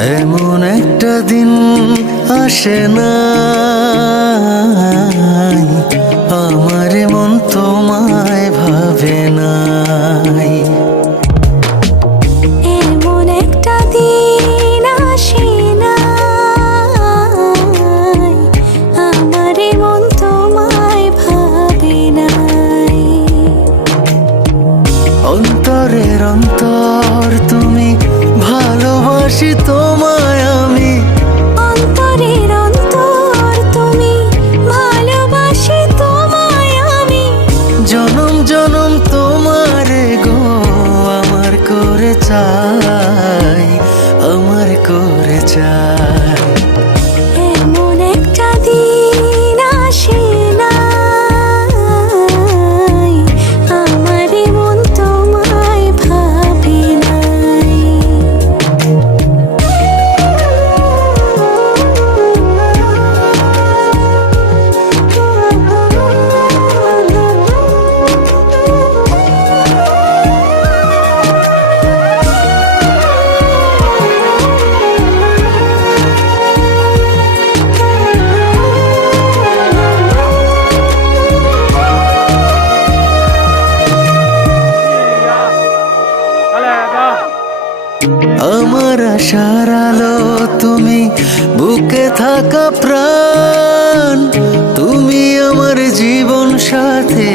এমন একটা দিন আসে না আমার মন তোমায় ভাবে নাই। এমন একটা দিন আসে না আমার মন তোমায় ভাবে নাই। অন্তরের অন্তর তুমি, ভালোবাসি তোমায় আমি। অন্তরের অন্তর তুমি, ভালোবাসি তোমায় আমি। জনম জনম তোমারে গো আমার করে চাই, আমার করে চাই। এমন একটা দিন আসে না আমার মন তোমায় ভাবে নাই। আমার আশার আলো তুমি, বুকে থাকা প্রাণ তুমি, আমার জীবন সাথী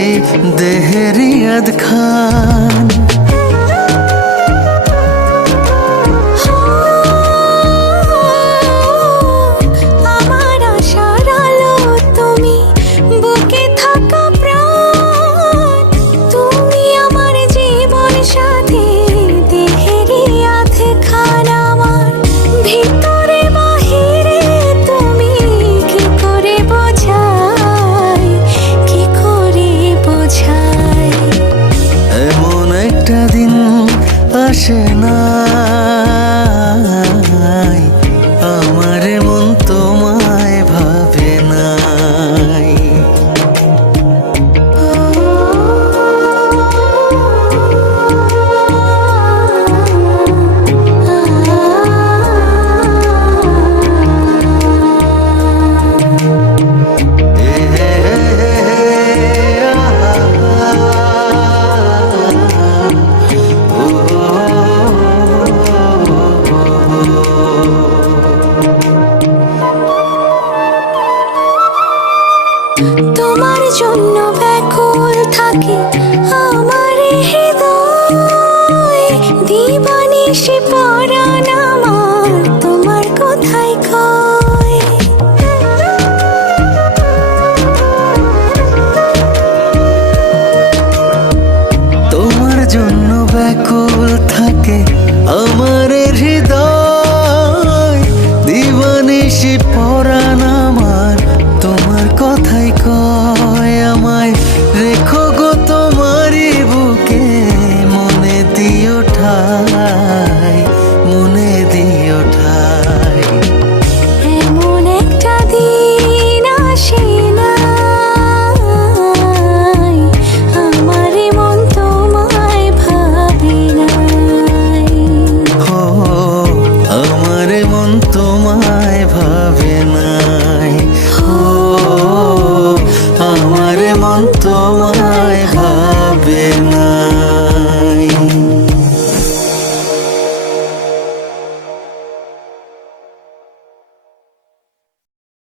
দেহের ইয়াদ খান। আমার আশার আলো তুমি, বুকে থাকা প্রাণ তুমি, আমার জীবন সাথী দেহের ইয়াদ খান। আমার ভিতরে বাহিরে তুমি, কি করে বোঝাই, কি করে বোঝাই। এমন একটা দিন আসে না